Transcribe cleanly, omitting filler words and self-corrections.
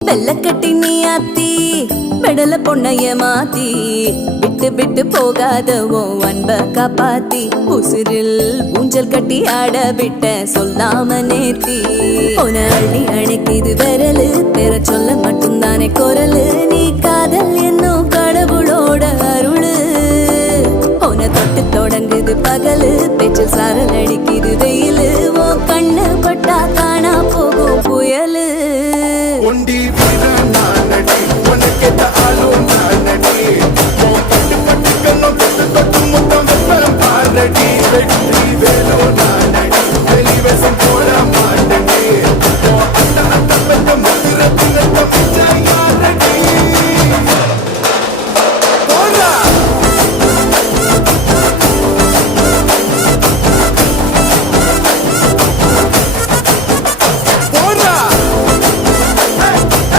வெள்ளக்கட்டி நீ ஆத்தி பெடல பொண்ணைய மாத்தி விட்டு விட்டு போகாத ஓ அன்ப காப்பாத்தி உசிரில் ஊஞ்சல் கட்டி ஆட விட்ட சொல்லாம நேத்தி உன அள்ளி அணைக்குது விரலு பெற சொல்ல மட்டும்தானே குரலு நீ காதல் என்னும் கடவுளோட அருளு உன தொட்டு தொடங்குது பகலு பேச்சில் சாரல் அடிக்குது வெயிலு ஓ கண்ணு பட்டா காணா போகும் புயலு ஒண்டி வீரன் நானடி உனக்கேத்த ஆளும் நானடி பட்டு பட்டு கண்ணும் தொட்டு தொட்டு முத்தம் வெப்பம் பாரடி வெற்றி வேலோ நானடி வெளிவேசம் போட மாட்டடி அட்ட அட்ட பெற்ற மதுரத்தினத்தம்